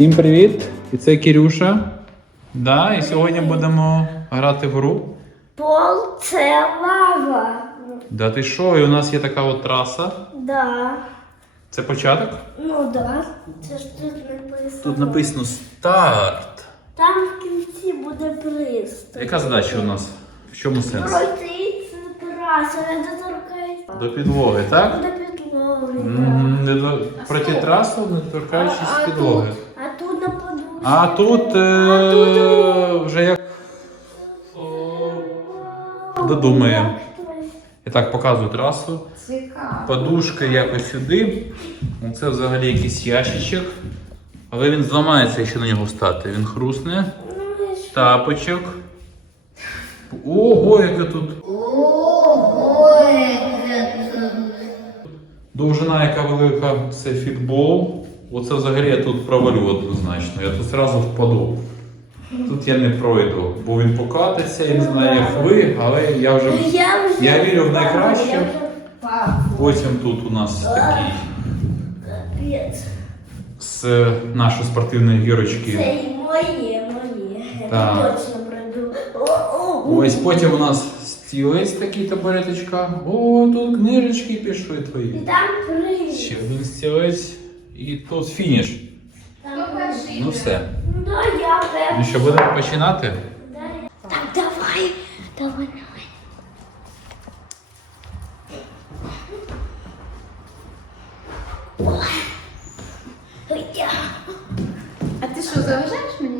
Всім привіт! І це Кирюша. Да, і сьогодні будемо грати в гру. Пол це лава. Да ти що? І у нас є така от траса. Да. Це початок. Ну да. Це ж тут написано. Тут написано старт. Там в кінці буде приз. Яка задача у нас? В чому сенс? Пройти цю трасу, не доторкається. До підлоги, так? До підлоги. Не. Пройти трасу, не торкаючись А підлоги. А тут е... вже як додумає. І так показую трасу. Цікаво. Подушка якось сюди. Це взагалі якийсь ящичок. Але він зламається, якщо на нього встати. Він хрусне. Ну і що? Тапочок. Ого, яке тут. Довжина, яка велика, це фітбол. Оце взагалі я тут провалю однозначно. Я тут зразу впаду. Тут я не пройду, бо він покатиться, я не знаю, як ви, але я вже. Я вже Я вірю в найкраще. Потім тут у нас такий з нашої спортивної гірочки. Це і моє, моє. Я точно пройду. Ось потім у нас стілець такий табуреточка. О, тут книжечки пішли І твої. там приз. Ще один стілець. І тут фініш. Ну все. Ну, я Ну що, будемо починати? Так, давай. Давай, давай. Ой, я. А ти що, заважаєш мені?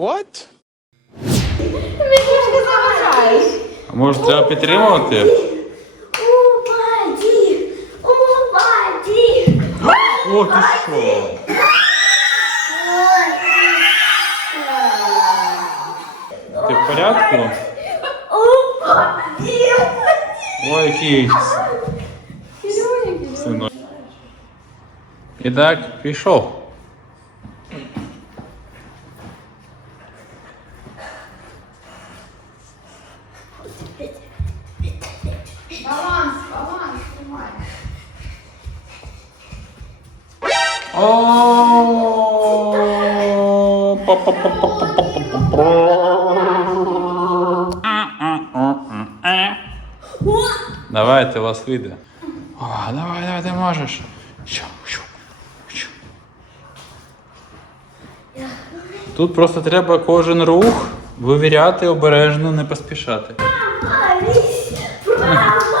What? Мені трошки заважаєш. А може треба підтримувати? Упади! Упади! О, ти що? Ти в порядку? Упади! Ой, який синок. І так, пішов. Давайте у вас вийде. О, давай, давай, ти можеш. Тут просто треба кожен рух вивіряти обережно, не поспішати. Провались!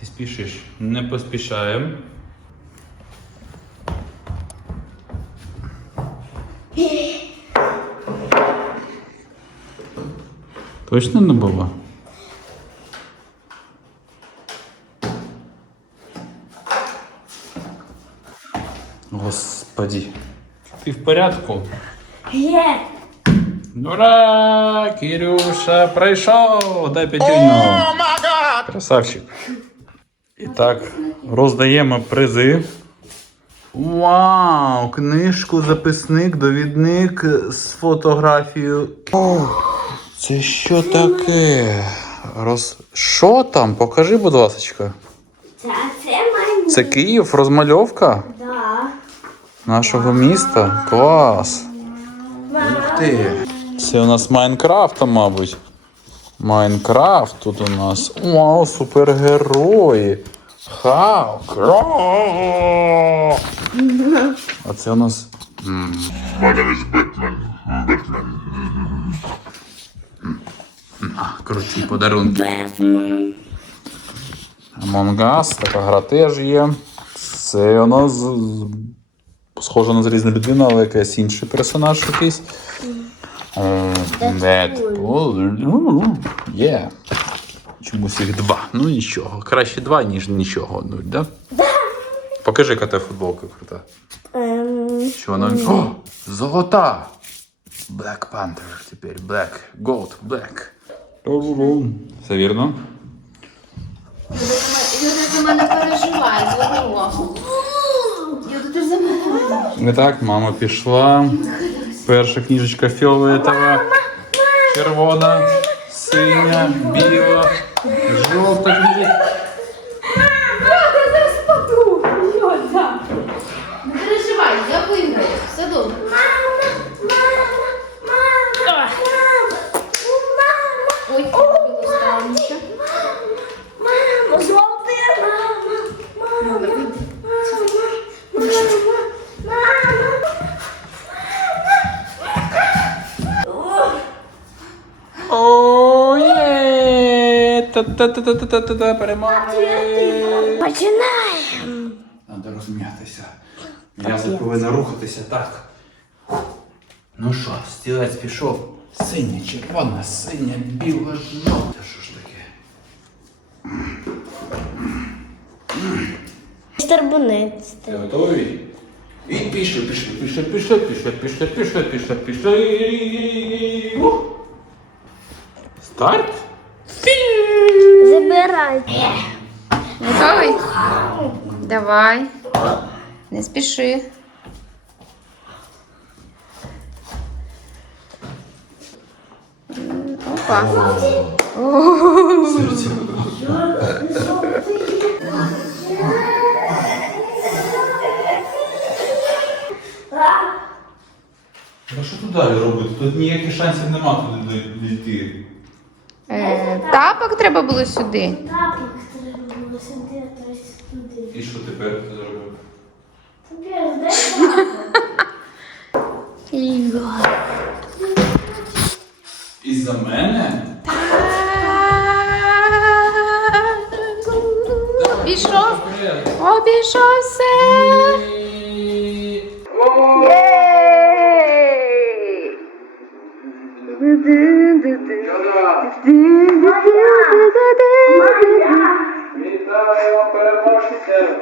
Ти спішиш. Не поспішаємо. Точно не було? Господи. Ти в порядку? Е, Ура! Кирюша прийшов! Дай п'ятюню. Красавчик. І так, роздаємо призи. Вау! Книжку, записник, довідник з фотографією. О, це що таке? Роз... Що там? Покажи, будь ласка. Це, Київ, розмальовка Да. нашого міста. Клас. Ух ти. Це у нас Майнкрафт, мабуть. Майнкрафт тут у нас. Вау, супергерої. Хавк. Ро! А це у нас. А, Круті подарунки. Among Us, така гра теж є. Це у нас схоже на залізна людина, але якийсь інший персонаж якийсь. Ну, Є. Чомусь їх два. Ну нічого. Краще два, ніж нічого. Ну, да? Покажи, яка тебе футболка крута. Ем, Що вона. О! Золота! Black Panther тепер. Black. Gold. Black. Все вірно. Юда за мене переживає, зверни увагу. Ти за мене. І так, мама пішла. Перша книжечка фіолетова, червона, синя, біла, жовта книжечка. Я зараз впаду. Йода. Не переживай, я виграю. Все добре. Ой, біло стало нічого. Мама, золотий мама, мама, Добре, мама, вийди. мама, Оє! Та-та-та-та-та-та-та, перемоги! Починаємо. Треба розм'ятися. М'язи повинні рухатися так. Ну що, стілець пішов. Синя, червона, синя, біла, жовта. Що ж таке? Містер Бунець. Ти готовий? І пішли, пішли, пішли, пішли, пішли, пішли, пішли, пішли, пішли. Старт? Забирай. Готовий? Давай. Не спіши. Опа. А що тут далі робити? Тут ніяких шансів нема туди дійти. Е, тапок треба було сюди. Тапок треба було сюди, то туди. І що тепер ти зробив? Тепер здай Із-за мене? Обійшов. Обійшов все. Вітаю переможця!